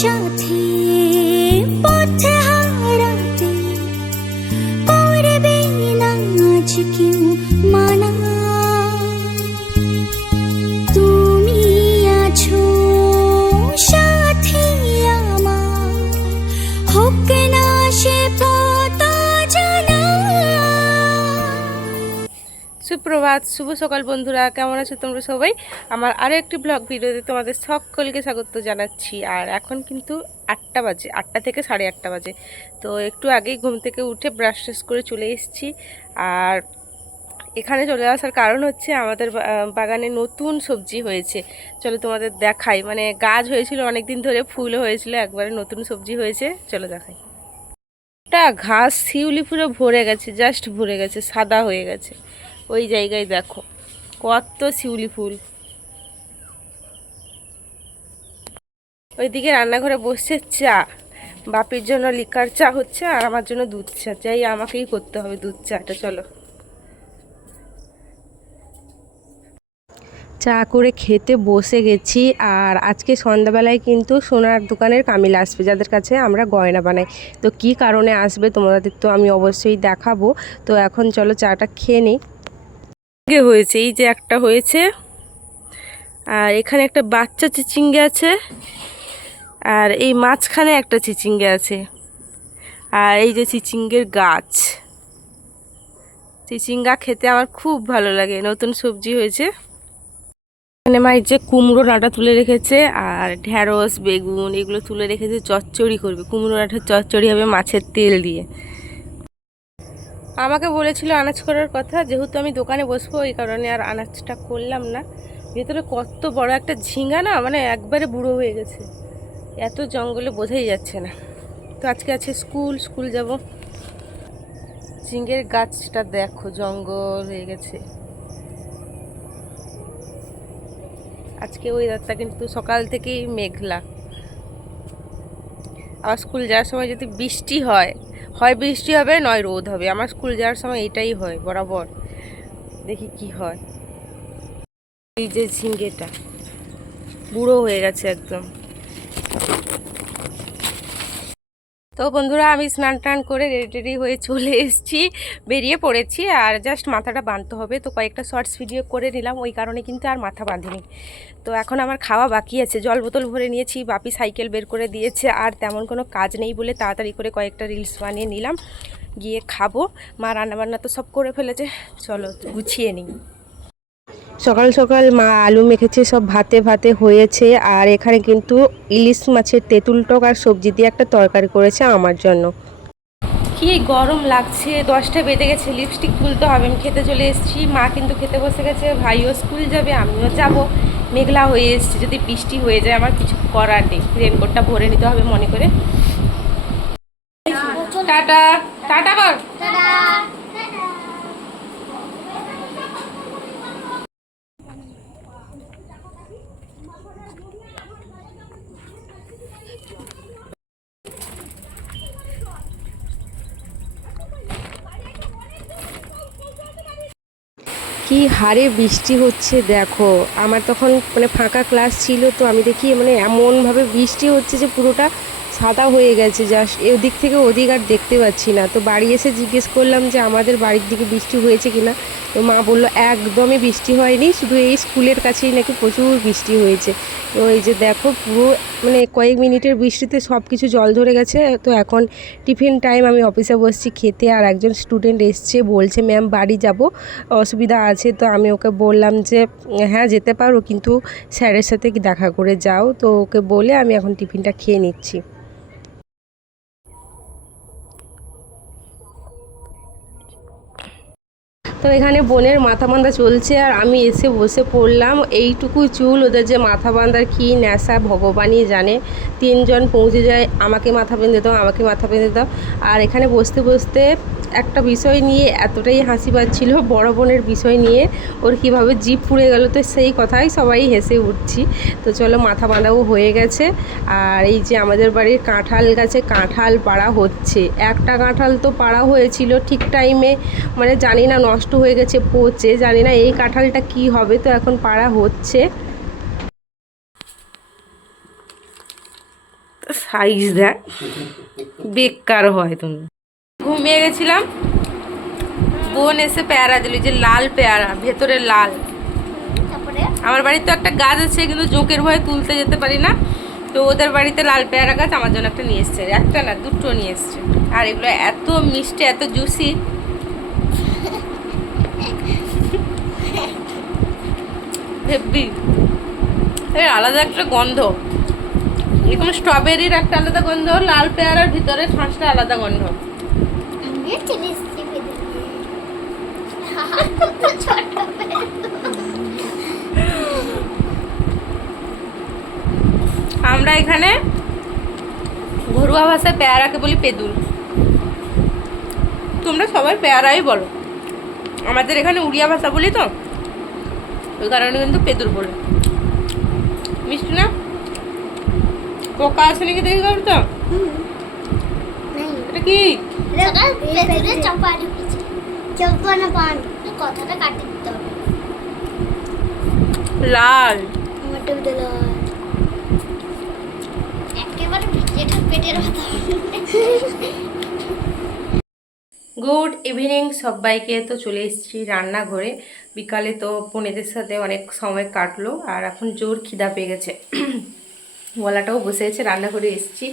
সাথে পথে হারাতে পারবে না আজ কেউ মানা। তুমি আছো সাথে আমার, হোক না সে পথ জানা। সুপ্রভাত, শুভ সকাল বন্ধুরা, কেমন আছো তোমরা সবাই? আমার আরও একটি ব্লগ ভিডিওতে তোমাদের সকলকে স্বাগত জানাচ্ছি। আর এখন কিন্তু 8টা বাজে, 8টা থেকে 8:30 বাজে। তো একটু আগেই ঘুম থেকে উঠে ব্রাশ ট্রাশ করে চলে এসেছি। আর এখানে চলে আসার কারণ হচ্ছে আমাদের বাগানে নতুন সবজি হয়েছে। চলো তোমাদের দেখাই, মানে গাছ হয়েছিল অনেক দিন ধরে, ফুলও হয়েছিল, একবারে নতুন সবজি হয়েছে, চলো দেখাই। একটা ঘাস শিউলি পুরো ভরে গেছে, জাস্ট ভরে গেছে, সাদা হয়ে গেছে। ওই জায়গায় দেখো কত শিউলি ফুল। ওইদিকে রান্নাঘরে বসছে চা, বাপির জন্য লিকার চা হচ্ছে আর আমার জন্য দুধ চা, চাই আমাকেই করতে হবে দুধ চাটা। চলো চা করে খেতে বসে গেছি। আর আজকে সন্ধ্যাবেলায় কিন্তু সোনার দোকানের কামিল আসবে, যাদের কাছে আমরা গয়না বানাই। তো কি কারণে আসবে তোমাদের তো আমি অবশ্যই দেখাবো। তো এখন চলো চাটা খেয়ে নিই। হয়েছে, এই যে একটা হয়েছে, আর এখানে একটা বাচ্চা চিচিঙ্গে আছে, আর এই মাঝখানে একটা চিচিঙ্গে আছে, আর এই যে চিচিঙ্গের গাছ। চিচিঙ্গা খেতে আমার খুব ভালো লাগে, নতুন সবজি হয়েছে। এখানে মায়ের যে কুমড়ো ডাঁটা তুলে রেখেছে, আর ঢ্যাঁড়স বেগুন এগুলো তুলে রেখেছে, চচ্চড়ি করবে। কুমড়ো ডাঁটার চচ্চড়ি হবে মাছের তেল দিয়ে। আমাকে বলেছিল আনাজ করার কথা, যেহেতু আমি দোকানে বসবো ওই কারণে আর আনাজটা করলাম না। ভেতরে কত বড় একটা ঝিঙ্গা, না মানে একবারে বুড়ো হয়ে গেছে, এত জঙ্গলে বোঝাই যাচ্ছে না। তো আজকে আছে স্কুল যাব। ঝিঙ্গের গাছটা দেখো জঙ্গল হয়ে গেছে। আজকে ওয়েদারটা কিন্তু সকাল থেকেই মেঘলা। আবার স্কুল যাওয়ার সময় যদি বৃষ্টি হয়, হয় বৃষ্টি হবে নয় রোদ হবে। আমার স্কুল যাওয়ার সময় এটাই হয় বরাবর, দেখি কি হয়। এই যে ঝিঙ্গেটা বুড়ো হয়ে গেছে একদম। তো বন্ধুরা, আমি স্নান টান করে রেডি হয়ে চলে এসেছি, বেরিয়ে পড়েছি। আর জাস্ট মাথাটা বাঁধতে হবে, তো কয়েকটা শর্টস ভিডিও করে নিলাম, ওই কারণে কিন্তু আর মাথা বাঁধিনি। তো এখন আমার খাওয়া বাকি আছে, জল বোতল ভরে নিয়েছি, বাপি সাইকেল বের করে দিয়েছে, আর তেমন কোনো কাজ নেই বলে তাড়াতাড়ি করে কয়েকটা রিলস বানিয়ে নিলাম, গিয়ে খাবো। মা রান্নাবান্না তো সব করে ফেলেছে, চলো গুছিয়ে নিই। সকাল সকাল মা আলু মেখেছে, সব ভাতে ভাতে হয়েছে। আর এখানে কিন্তু ইলিশ মাছের তেঁতুল টক আর সবজি দিয়ে একটা তরকারি করেছে আমার জন্য। কি গরম লাগছে, 10টা বেজে গেছে, লিপস্টিক তুলতে হবে। আমি খেতে চলে এসেছি, মা কিন্তু খেতে বসে গেছে, ভাইও স্কুল যাবে, আমিও যাব। মেঘলা হয়ে এসেছি, যদি বৃষ্টি হয়ে যায় আমার কিছু করার নেই, রেনকোটটা ভরে নিতে হবে মনে করে। টাটা টাটা কর। কি হারে বৃষ্টি হচ্ছে দেখো। আমার তখন মানে ফাঁকা ক্লাস ছিল, তো আমি দেখি মানে এমনভাবে বৃষ্টি হচ্ছে যে পুরোটা সাদা হয়ে গেছে, জাস্ট এদিক থেকে ওদিক আর দেখতে পাচ্ছি না। তো বাড়ি এসে জিজ্ঞেস করলাম যে আমাদের বাড়ির দিকে বৃষ্টি হয়েছে কিনা, তো মা বললো একদমই বৃষ্টি হয়নি, শুধু এই স্কুলের কাছেই নাকি প্রচুর বৃষ্টি হয়েছে। তো এই যে দেখো পুরো মানে কয়েক মিনিটের বৃষ্টিতে সব কিছু জল ধরে গেছে। তো এখন টিফিন টাইম, আমি অফিসে বসছি খেতে। আর একজন স্টুডেন্ট এসছে, বলছে ম্যাম বাড়ি যাব, অসুবিধা আছে। তো আমি ওকে বললাম যে হ্যাঁ যেতে পারো, কিন্তু স্যারের সাথে কি দেখা করে যাও। তো ওকে বলে আমি এখন টিফিনটা খেয়ে নিচ্ছি। তো এখানে বোনের মাথা বাঁধা চলছে, আর আমি এসে বসে পড়লাম। এইটুকু চুল, ওদের যে মাথা বাঁধার কী নেশা ভগবানই জানে। 3জন পৌঁছে যায়, আমাকে মাথা বেঁধে দাও, আমাকে মাথা বেঁধে দাও। আর এখানে বসতে বসতে একটা বিষয় নিয়ে এতটাই হাসি পাচ্ছিল, বড় বোনের বিষয় নিয়ে, ওর কীভাবে জিভ পুড়ে গেল, তো সেই কথাই সবাই হেসে উঠছি। তো চলো মাথা বাঁধাও হয়ে গেছে। আর এই যে আমাদের বাড়ির কাঁঠাল গাছে কাঁঠাল পাড়া হচ্ছে। একটা কাঁঠাল তো পাড়া হয়েছিল ঠিক টাইমে, মানে জানি না নষ্ট হয়ে গেছে পচে, জানি না এই কাঁঠালটা কি হবে। তো এখন পাড়া হচ্ছে। সাইজ দেখ, বেকার হয় তুমি। ঘুমিয়ে গেছিলাম, বোন এসে পেয়ারা দিল, যে লাল পেয়ারা, ভেতরে লাল। তারপরে আমার বাড়িতে তো একটা গাছ আছে, কিন্তু জোঁকের ভয়ে তুলতে যেতে পারি না, তো ওদের বাড়িতে লাল পেয়ারা গাছ, আমার জন্য একটা নিয়ে এসছে, একটা না দুটো নিয়ে এসছে। আর এগুলো এত মিষ্টি, এত জুসি, হেব্বি। এর আলাদা একটা গন্ধ, এরকম স্ট্রবেরির একটা আলাদা গন্ধ, লাল পেয়ারার ভিতরে শাঁসটা আলাদা গন্ধ। আমি চলে এসেছি ছোট আমরা এখানে ঘরোয়া ভাষায় পেয়ারাকে বলি পেদুল, তোমরা সবাই পেয়ারাই বলো। আমাদের এখানে উড়িয়া ভাষা বলি তো, ওই কারণে কিন্তু পেদুল বলে। মিষ্টি না? পোকা আছে নাকি দেখি কারো তো? এটা কি? কথাটা কাটি দিতে হবে। লাল। একেবারে পেটের ব্যথা। গুড ইভিনিং সবাইকে। তো চলে এসেছি রান্নাঘরে, বিকালে তো বোনেদের সাথে অনেক সময় কাটলো, আর এখন জোর খিদা পেয়ে গেছে, গলাটাও বসে গেছে। রান্নাঘরে এসেছি,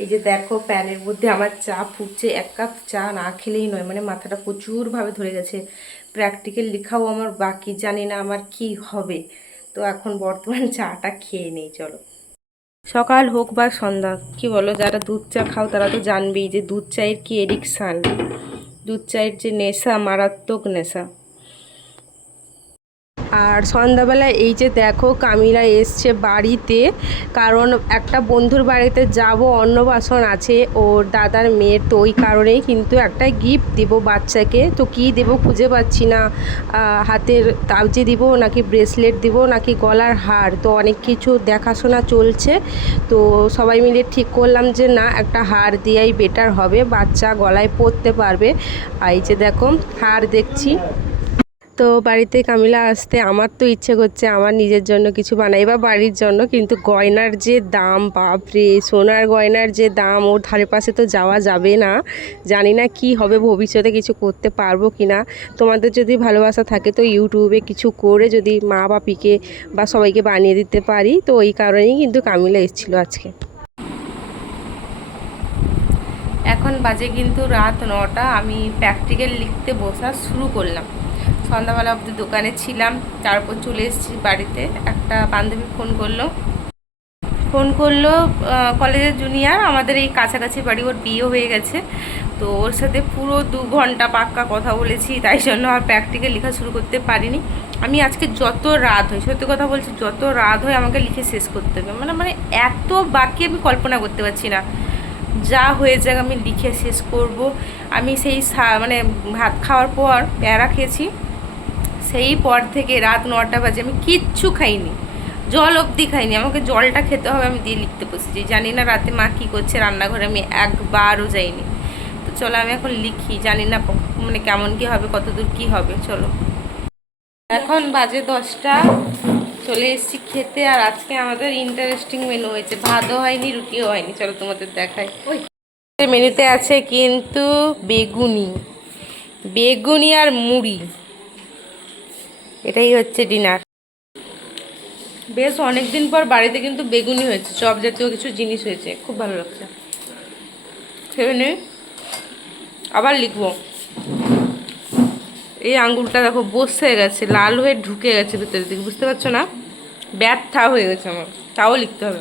এই যে দেখো প্যানের মধ্যে আমার চা ফুটছে। 1 কাপ চা না খেলেই নয়, মানে মাথাটা প্রচুরভাবে ধরে গেছে। প্র্যাকটিক্যাল লেখাও আমার বাকি, জানি না আমার কি হবে। তো এখন বর্তমান চাটা খেয়ে নেই, চলো। সকাল হোক বা সন্ধ্যা, কি বলো, যারা দুধ চা খাও তারা তো জানবেই যে দুধ চায়ের কি এডিকশান, দুধ চায়ের যে নেশা, মারাত্মক নেশা। আর সন্ধ্যাবেলায় এই যে দেখো কামিলা এসছে বাড়িতে, কারণ একটা বন্ধুর বাড়িতে যাব, অন্নপ্রাশন আছে ওর দাদার মেয়ের, তো ওই কারণেই কিন্তু একটা গিফট দিব বাচ্চাকে। তো কি দেব খুঁজে পাচ্ছি না, হাতের তাবজি দিব নাকি ব্রেসলেট দিব নাকি গলার হার, তো অনেক কিছু দেখাশোনা চলছে। তো সবাই মিলে ঠিক করলাম যে না, একটা হার দেওয়াই বেটার হবে, বাচ্চা গলায় পরতে পারবে। আর এই যে দেখো হার দেখছি। তো বাড়িতে কামিলা আসতে আমার তো ইচ্ছে করছে আমার নিজের জন্য কিছু বানাই বা বাড়ির জন্য, কিন্তু গয়নার যে দাম, বাপরে, সোনার গয়নার যে দাম, ওর ধারে পাশে তো যাওয়া যাবে না। জানি না কি হবে, ভবিষ্যতে কিছু করতে পারবো কি না। তোমাদের যদি ভালোবাসা থাকে তো ইউটিউবে কিছু করে যদি মা বাপিকে বা সবাইকে বানিয়ে দিতে পারি, তো ওই কারণেই কিন্তু কামিলা এসেছিল আজকে। এখন বাজে কিন্তু রাত 9টা, আমি প্র্যাকটিক্যাল লিখতে বসা শুরু করলাম। সন্ধ্যাবেলা অবধি দোকানে ছিলাম, তারপর চলে এসেছি বাড়িতে। একটা বান্ধবী ফোন করলো কলেজের জুনিয়র, আমাদের এই কাছাকাছি বাড়ি, ওর বিয়ে হয়ে গেছে। তো ওর সাথে পুরো 2 ঘন্টা পাক্কা কথা বলেছি, তাই জন্য আর প্র্যাকটিক্যাল লেখা শুরু করতে পারিনি। আমি আজকে যত রাত হয়, সত্যি কথা বলছি, যত রাত হয় আমাকে লিখে শেষ করতে হবে, মানে এত বাকি আমি কল্পনা করতে পারছি না। যা হয়ে যাক আমি লিখে শেষ করব। আমি সেই মানে ভাত খাওয়ার পর প্যারা খেয়েছি, সেই পর থেকে রাত 9টা বাজে আমি কিচ্ছু খাইনি, জল অবধি খাইনি। আমাকে জলটা খেতে হবে, আমি দিয়ে লিখতে বসেছি। জানি না রাতে মা কী করছে রান্নাঘরে, আমি একবারও যাইনি। তো চলো আমি এখন লিখি, জানি না মানে কেমন কী হবে, কতদূর কী হবে। চলো, এখন বাজে 10টা, চলে এসেছি খেতে। আর আজকে আমাদের ইন্টারেস্টিং মেনু হয়েছে, ভাতও হয়নি রুটিও হয়নি, চলো তোমাদের দেখাই। মেনুতে আছে কিন্তু বেগুনি আর মুড়ি, এটাই হচ্ছে ডিনার। বেশ অনেক দিন পর বাড়িতে কিন্তু বেগুনি হয়েছে, চপ জাতীয় কিছু জিনিস হয়েছে, খুব ভালো লাগছে। খেয়ে নেই, আবার লিখবো। এই আঙ্গুলটা দেখো বসে গেছে, লাল হয়ে ঢুকে গেছে ভিতরের দিকে, বুঝতে পারছো না, ব্যথা হয়ে গেছে আমার, তাও লিখতে হবে।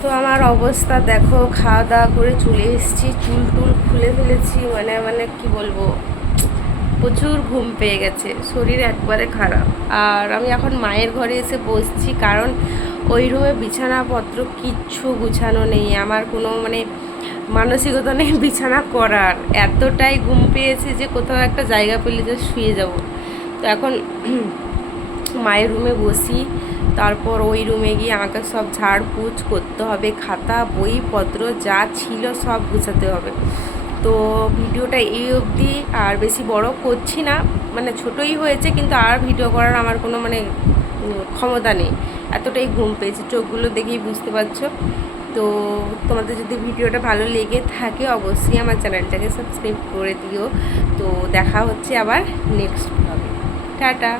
তো আমার অবস্থা দেখো, খাওয়া দাওয়া করে চলে এসেছি, চুল টুল খুলে ফেলেছি, মানে কি বলবো, প্রচুর ঘুম পেয়ে গেছে, শরীর একবারে খারাপ। আর আমি এখন মায়ের ঘরে এসে বসছি, কারণ ওই রুমে বিছানাপত্র কিচ্ছু গুছানো নেই, আমার কোনো মানে মানসিকতা নেই বিছানা করার। এতটাই ঘুম পেয়েছে যে কোথাও একটা জায়গা পেলে যে শুয়ে যাব। তো এখন মায়ের রুমে বসি, তারপর ওই রুমে গিয়ে আমাকে সব ঝাড়পুছ করতে হবে, খাতা বইপত্র যা ছিল সব গুছাতে হবে। তো ভিডিওটা এই অবধি, আর বেশি বড় করছি না, মানে ছোটোই হয়েছে, কিন্তু আর ভিডিও করার আমার কোনো মানে ক্ষমতা নেই, এতটাই ঘুম পেয়েছে, চোখগুলো দেখেই বুঝতে পারছো। তো তোমাদের যদি ভিডিওটা ভালো লেগে থাকে অবশ্যই আমার চ্যানেলটাকে সাবস্ক্রাইব করে দিও। তো দেখা হচ্ছে আবার নেক্সট ব্লগে। টাটা।